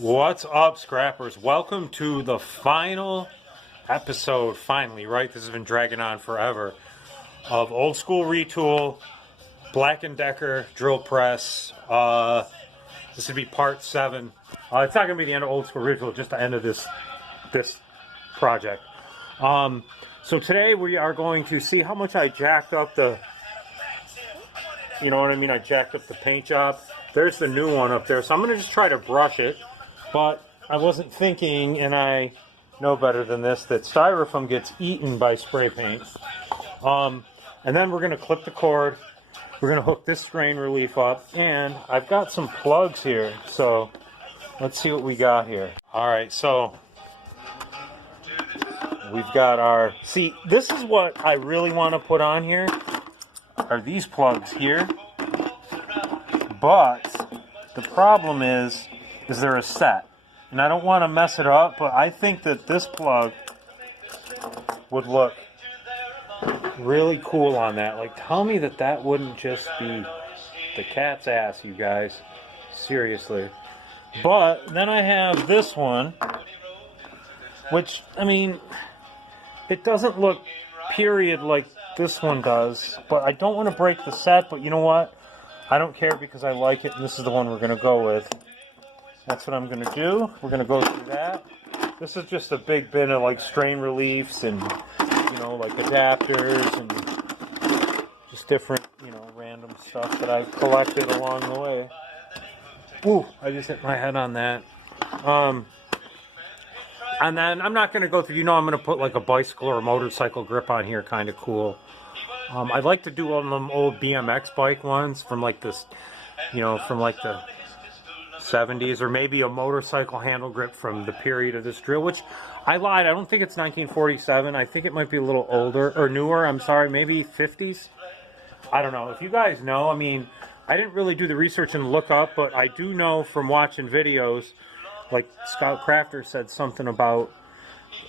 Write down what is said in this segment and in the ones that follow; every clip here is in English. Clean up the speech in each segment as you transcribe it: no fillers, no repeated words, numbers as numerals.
What's up, scrappers? Welcome to the final episode, finally, right? This has been dragging on forever, of Old School Retool, Black & Decker Drill Press. This would be part 7. It's not going to be the end of Old School Retool, just the end of this project. So today we are going to see how much I jacked up the, you know what I mean, I jacked up the paint job. There's the new one up there, so I'm going to just try to brush it. But I wasn't thinking, and I know better than this, that styrofoam gets eaten by spray paint. And then we're going to clip the cord. We're going to hook this strain relief up. And I've got some plugs here. So let's see what we got here. All right, so we've got our... See, this is what I really want to put on here, are these plugs here. But the problem is they're a set. And I don't want to mess it up, but I think that this plug would look really cool on that. Like, tell me that that wouldn't just be the cat's ass, you guys. Seriously. But then I have this one, which, I mean, it doesn't look period like this one does. But I don't want to break the set, but you know what? I don't care because I like it, and this is the one we're going to go with. That's what I'm going to do. We're going to go through that. This is just a big bin of like strain reliefs and, you know, like adapters and just different, you know, random stuff that I've collected along the way. Ooh, I just hit my head on that. And then I'm not going to go through, you know, I'm going to put like a bicycle or a motorcycle grip on here, kind of cool. I'd like to do one of them old BMX bike ones from like this, you know, from like the 70s, or maybe a motorcycle handle grip from the period of this drill, which I lied, I don't think it's 1947. I think it might be a little older, or newer, I'm sorry, maybe 50s. I don't know. If you guys know, I mean, I didn't really do the research and look up, but I do know from watching videos, like Scout Crafter said something about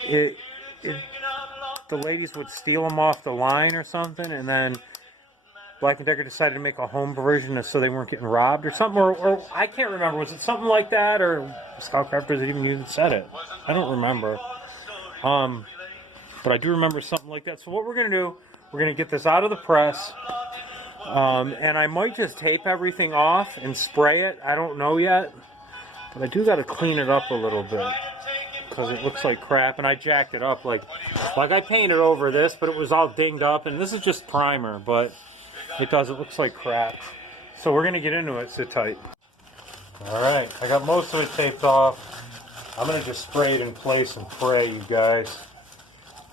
it the ladies would steal them off the line or something, and then Black & Decker decided to make a home version so they weren't getting robbed or something, or I can't remember. Was it something like that, or Scout Crafters that even said it? I don't remember. But I do remember something like that. So what we're going to do, we're going to get this out of the press, and I might just tape everything off and spray it. I don't know yet, but I do got to clean it up a little bit because it looks like crap, and I jacked it up. Like I painted over this, but it was all dinged up, and this is just primer, but... it looks like crap. So we're going to get into it. Sit tight. Alright, I got most of it taped off. I'm going to just spray it in place and pray, you guys.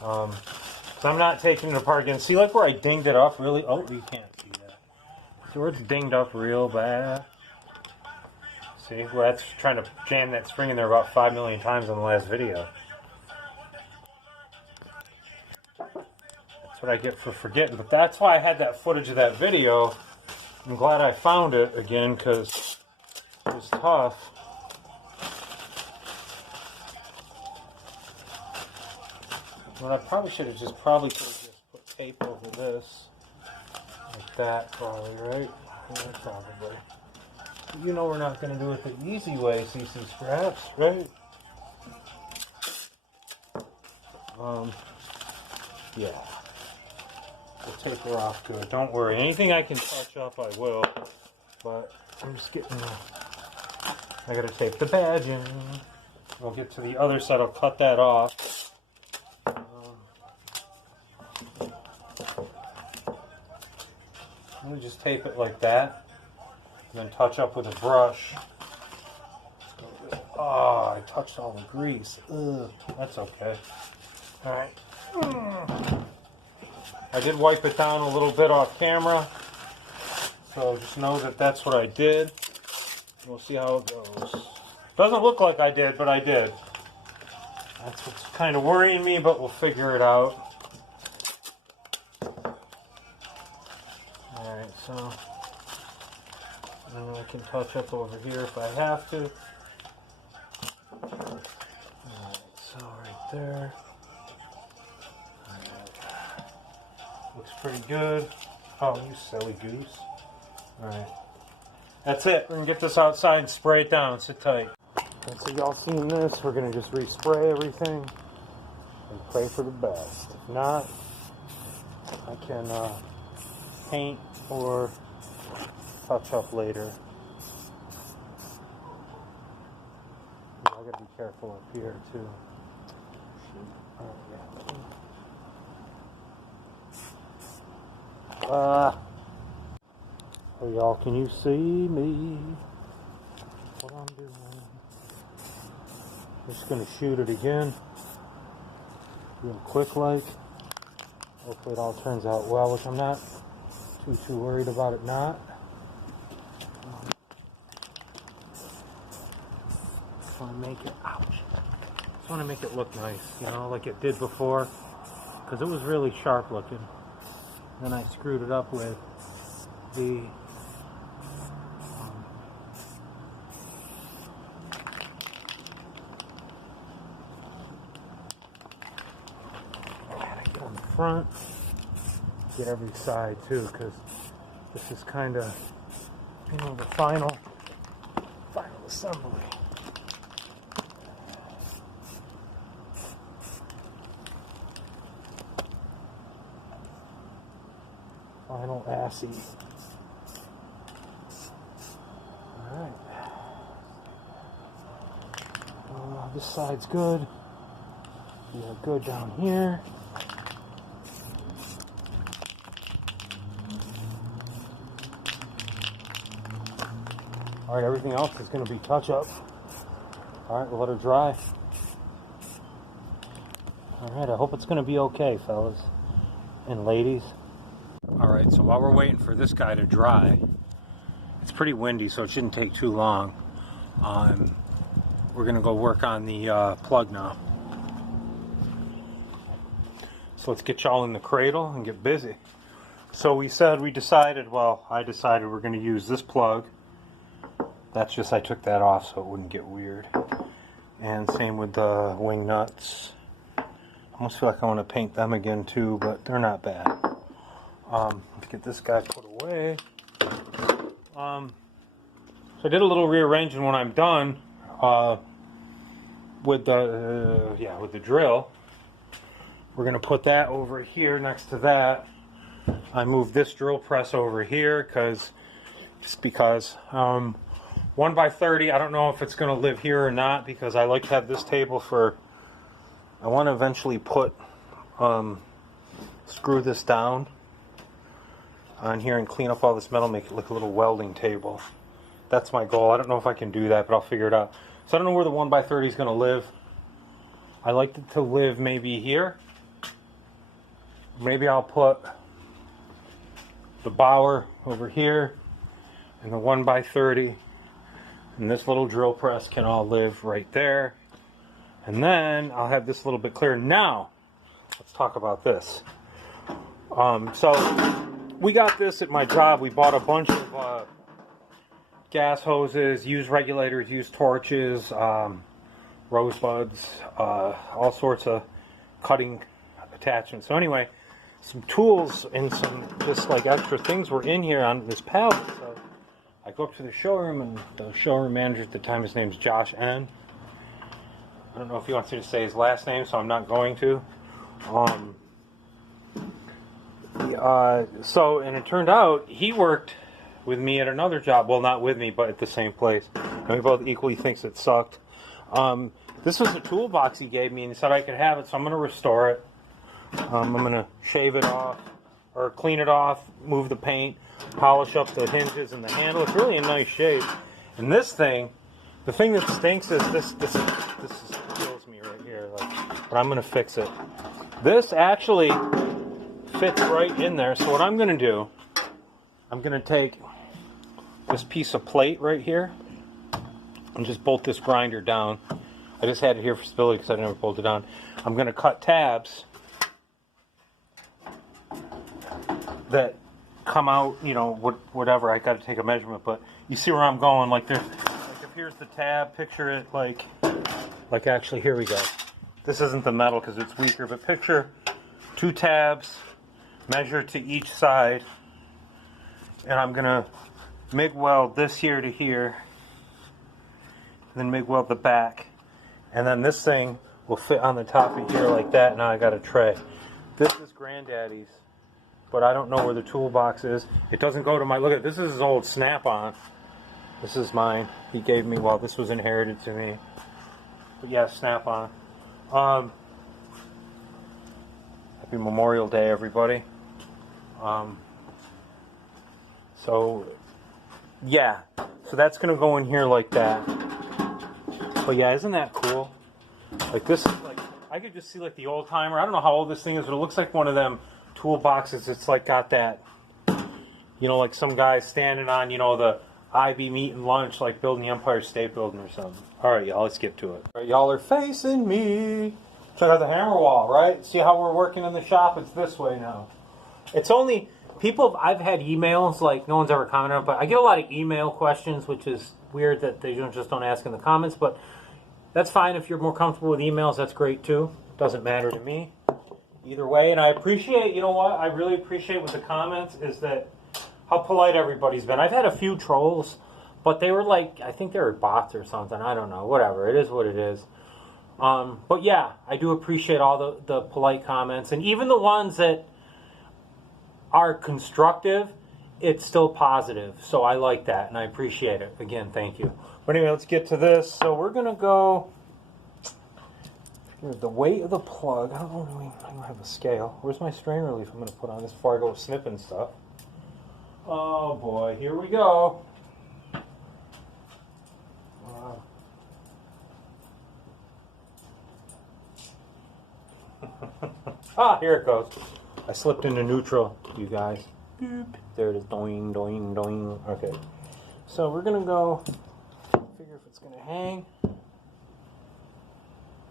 So I'm not taking it apart again. See, like where I dinged it up really? Oh, you can't see that. See where it's dinged up real bad? See, where that's trying to jam that spring in there about 5 million times in the last video. That's what I get for forgetting, but that's why I had that footage of that video. I'm glad I found it again because it was tough. Well, I probably should have just put tape over this like that, probably, right? Yeah, probably. You know we're not going to do it the easy way, CCscraps, right? Yeah. We'll take her off good. Don't worry. Anything I can touch up, I will. But I'm just getting... I gotta tape the badge in. We'll get to the other side. I'll cut that off. I'm gonna just tape it like that. And then touch up with a brush. Oh, I touched all the grease. Ugh. That's okay. Alright. I did wipe it down a little bit off camera, so just know that that's what I did. We'll see how it goes. Doesn't look like I did, but I did. That's what's kind of worrying me, but we'll figure it out. Alright, so I can touch up over here if I have to. Alright, so right there. Looks pretty good. Oh, you silly goose. Alright. That's it. We're going to get this outside and spray it down. Sit tight. And so y'all seen this, we're gonna just respray everything and pray for the best. If not, I can paint or touch up later. I gotta be careful up here too. So y'all, can you see me? What I'm doing? I'm just gonna shoot it again, real quick like. Hopefully it all turns out well, which I'm not too worried about it not. Just want to make it, ouch. Just want to make it look nice, you know, like it did before, because it was really sharp looking. Then I screwed it up with the on the front, get every side too, because this is kind of, you know, the final assembly. Final assy. Alright. This side's good. We are good down here. Alright, everything else is going to be touch-up. Alright, we'll let her dry. Alright, I hope it's going to be okay, fellas and ladies. Alright, so while we're waiting for this guy to dry, it's pretty windy, so it shouldn't take too long. We're going to go work on the plug now. So let's get y'all in the cradle and get busy. So I decided we're going to use this plug. That's just, I took that off so it wouldn't get weird. And same with the wing nuts. I almost feel like I want to paint them again too, but they're not bad. Let's get this guy put away. So I did a little rearranging when I'm done with the drill. We're going to put that over here next to that. I moved this drill press over here because 1x30, I don't know if it's going to live here or not, because I like to have this table I want to eventually screw this down on here and clean up all this metal, make it look a little welding table. That's my goal. I don't know if I can do that, but I'll figure it out. So I don't know where the 1x30 is going to live. I like it to live maybe here. Maybe I'll put the bower over here and the 1x30. And this little drill press can all live right there. And then I'll have this a little bit clearer. Now, let's talk about this. So we got this at my job. We bought a bunch of gas hoses, used regulators, used torches, rosebuds, all sorts of cutting attachments. So anyway, some tools and some just like extra things were in here on this pallet. So I go up to the showroom, and the showroom manager at the time, his name's Josh N. I don't know if he wants me to say his last name, so I'm not going to. And it turned out he worked with me at another job. Well, not with me, but at the same place. And we both equally thinks it sucked. This was a toolbox he gave me, and he said I could have it, so I'm going to restore it. I'm going to shave it off, or clean it off, move the paint, polish up the hinges and the handle. It's really in nice shape. And this thing, the thing that stinks is this kills me right here. But I'm going to fix it. This actually fits right in there. So what I'm going to do, I'm going to take this piece of plate right here and just bolt this grinder down. I just had it here for stability because I never bolted it down. I'm going to cut tabs that come out, you know, whatever. I got to take a measurement, but you see where I'm going. Like if here's the tab, picture it like actually here we go. This isn't the metal because it's weaker, but picture 2 tabs, measure to each side, and I'm gonna MIG weld this here to here, then MIG weld the back. And then this thing will fit on the top of here like that. Now I got a tray. This is Granddaddy's, but I don't know where the toolbox is. It doesn't go to my, look at this is his old Snap-on. This is mine. He gave me, well, this was inherited to me. But yeah, Snap-on. Happy Memorial Day, everybody. So, yeah. So that's going to go in here like that. But yeah, isn't that cool? Like this is like, I could just see like the old timer. I don't know how old this thing is, but it looks like one of them toolboxes. It's like got that, you know, like some guy standing on, you know, the IB meeting lunch, like building the Empire State Building or something. All right, y'all, let's skip to it. All right, y'all are facing me. Check out the hammer wall, right? See how we're working in the shop? It's this way now. It's only, people, I've had emails, like no one's ever commented on it, but I get a lot of email questions, which is weird that they just don't ask in the comments, but that's fine. If you're more comfortable with emails, that's great too. Doesn't matter to me. Either way, and I appreciate, you know what, I really appreciate with the comments is that how polite everybody's been. I've had a few trolls, but they were like, I think they were bots or something. I don't know. Whatever. It is what it is. But yeah, I do appreciate all the polite comments. And even the ones that are constructive, it's still positive. So I like that, and I appreciate it. Again, thank you. But anyway, let's get to this. So we're going to go, the weight of the plug. I don't have a scale. Where's my strain relief I'm going to put on this before I go snipping stuff? Oh boy, here we go. Here it goes. I slipped into neutral, you guys. Boop. There it is. Doing, doing, doing. Okay. So we're going to go figure if it's going to hang.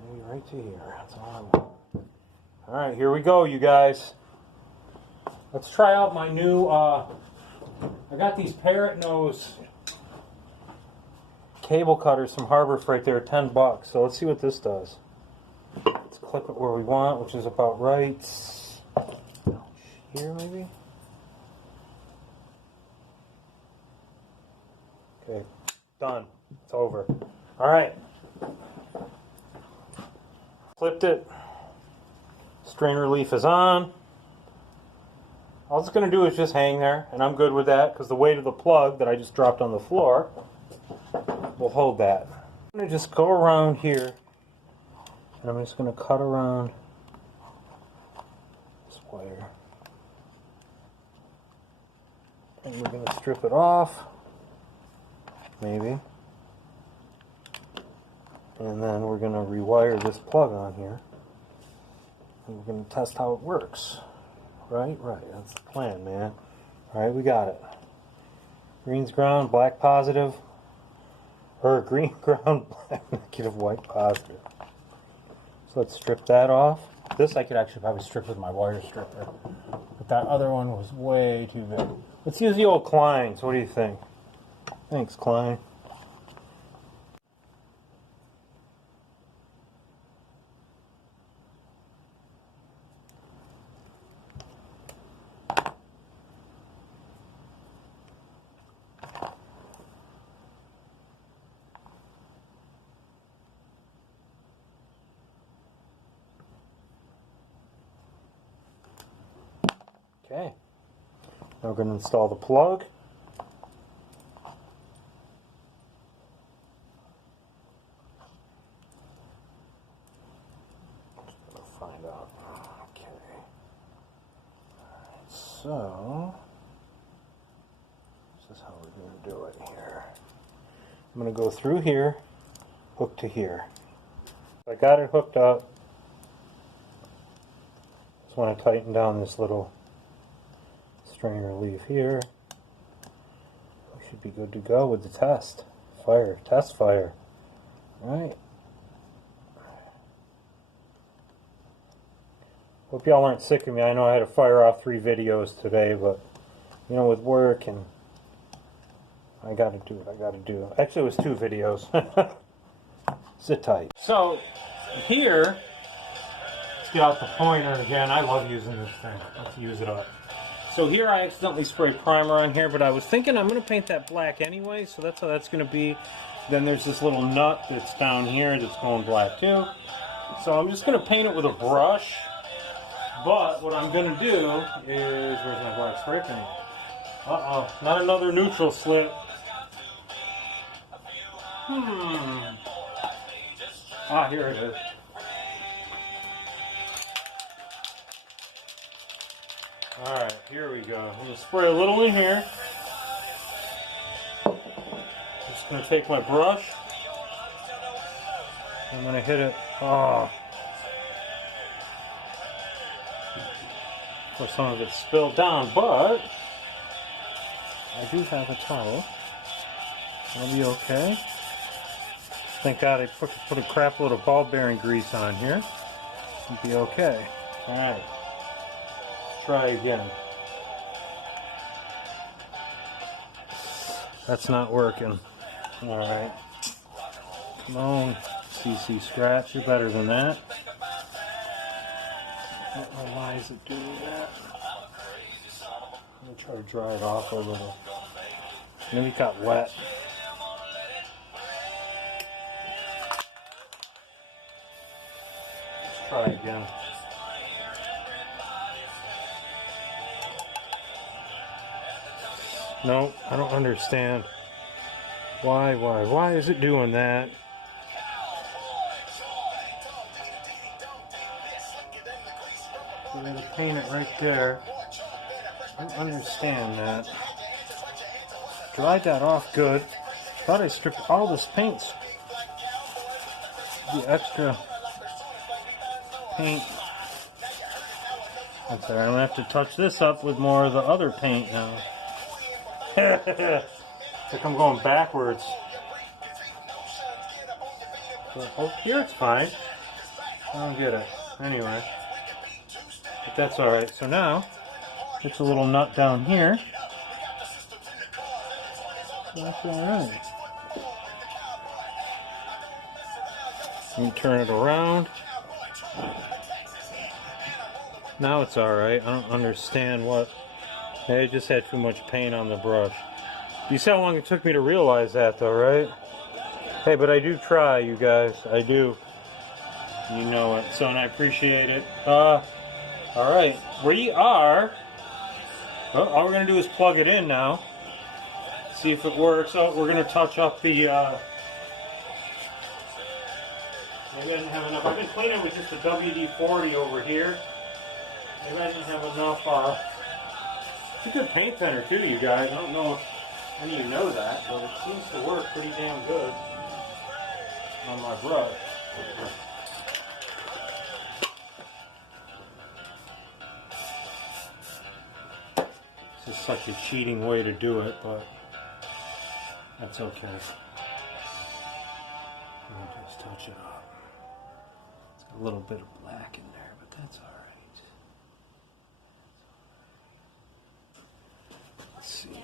Maybe right to here. That's all I want. All right, here we go, you guys. Let's try out my new, I got these parrot nose cable cutters from Harbor Freight. They're $10. So let's see what this does. Let's clip it where we want, which is about right here, maybe. Okay, done. It's over. All right. Clipped it. Strain relief is on. All it's going to do is just hang there, and I'm good with that because the weight of the plug that I just dropped on the floor will hold that. I'm going to just go around here, and I'm just going to cut around this wire. And we're going to strip it off, maybe. And then we're going to rewire this plug on here. And we're going to test how it works. Right, that's the plan, man. Alright, we got it. Green's ground, black positive. Or green ground, black negative, white positive. So let's strip that off. This I could actually probably strip with my wire stripper. But that other one was way too big. Let's use the old Klein's. What do you think? Thanks, Klein. Okay, now we're going to install the plug. Just going to find out. Okay. Alright, so this is how we're going to do it here. I'm going to go through here, hook to here. I got it hooked up. Just want to tighten down this little strain relief here. We should be good to go with the test. Fire, test fire. Alright. Hope y'all aren't sick of me. I know I had to fire off 3 videos today, but you know, with work and I gotta do what I gotta do. Actually, it was 2 videos. Sit tight. So here, let's get out the pointer again. I love using this thing. Let's use it up. So here I accidentally sprayed primer on here, but I was thinking I'm going to paint that black anyway, so that's how that's going to be. Then there's this little nut that's down here that's going black too. So I'm just going to paint it with a brush. But what I'm going to do is, where's my black spray paint? Uh-oh, not another neutral slip. Ah, here it is. Alright, here we go. I'm going to spray a little in here. I'm just going to take my brush. I'm going to hit it. Oh. Of course, some of it spilled down, but I do have a towel. It'll be okay. Thank God I put a crap load of ball bearing grease on here. It'll be okay. Alright. Try again. That's not working. Alright. Come on, CCscraps. You're better than that. I don't know why is it doing that. I'm going to try to dry it off a little. Maybe it got wet. Let's try again. No, I don't understand. Why is it doing that? I'm going to paint it right there. I don't understand that. Dried that off good. Thought I stripped all this paint. The extra paint. That's alright. I'm going to have to touch this up with more of the other paint now. Like I'm going backwards. Oh, here it's fine. I don't get it. Anyway. But that's alright. So now, it's a little nut down here. That's alright. Let me turn it around. Now it's alright. I don't understand what... I just had too much paint on the brush. You see how long it took me to realize that though, right? Hey, but I do try, you guys. I do. You know it. So, and I appreciate it. Alright. We are... Well, all we're going to do is plug it in now. See if it works. Oh, we're going to touch up the... Maybe I didn't have enough. I've been cleaning with just a WD-40 over here. Maybe I didn't have enough... It's a good paint thinner too, you guys. I don't know if any of you know that, but it seems to work pretty damn good on my brush. This is such a cheating way to do it, but that's okay. I'll just touch it up. It's got a little bit of black in there, but that's alright. Let's see.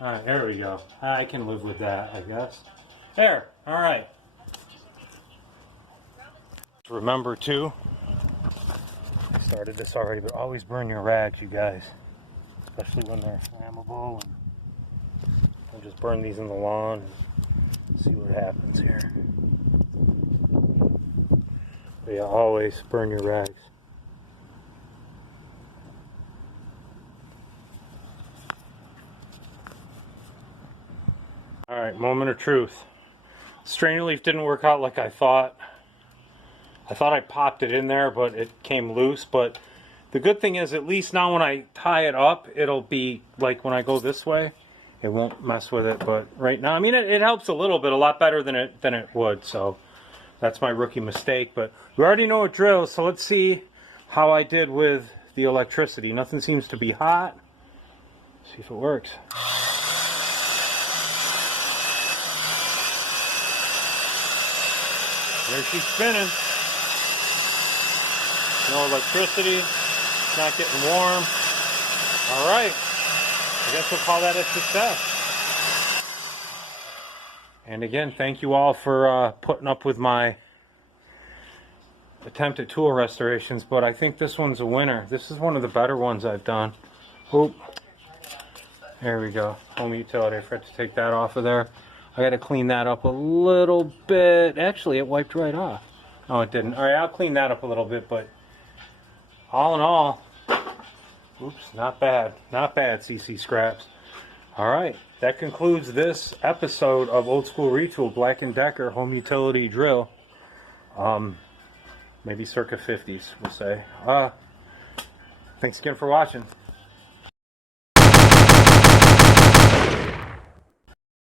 Alright, there we go. I can live with that, I guess. There, alright. Remember too, I started this already, but always burn your rags, you guys. Especially when they're flammable. And I'll just burn these in the lawn and see what happens here. But yeah, always burn your rags. Alright, moment of truth. Strainer leaf didn't work out like I thought. I thought I popped it in there, but it came loose. But the good thing is, at least now when I tie it up, it'll be like when I go this way, it won't mess with it. But right now, I mean, it helps a little bit, a lot better than it would. So that's my rookie mistake. But we already know it drills, so let's see how I did with the electricity. Nothing seems to be hot. See if it works. There she's spinning. No electricity. Not getting warm. Alright. I guess we'll call that a success. And again, thank you all for putting up with my attempt at tool restorations, but I think this one's a winner. This is one of the better ones I've done. Oop. There we go. Home utility. I forgot to take that off of there. I got to clean that up a little bit. Actually, it wiped right off. Oh, it didn't. All right, I'll clean that up a little bit, but all in all, oops, not bad. Not bad, CCscraps. All right, that concludes this episode of Old School Retool Black & Decker Home Utility Drill. Maybe circa 50s, we'll say. Thanks again for watching.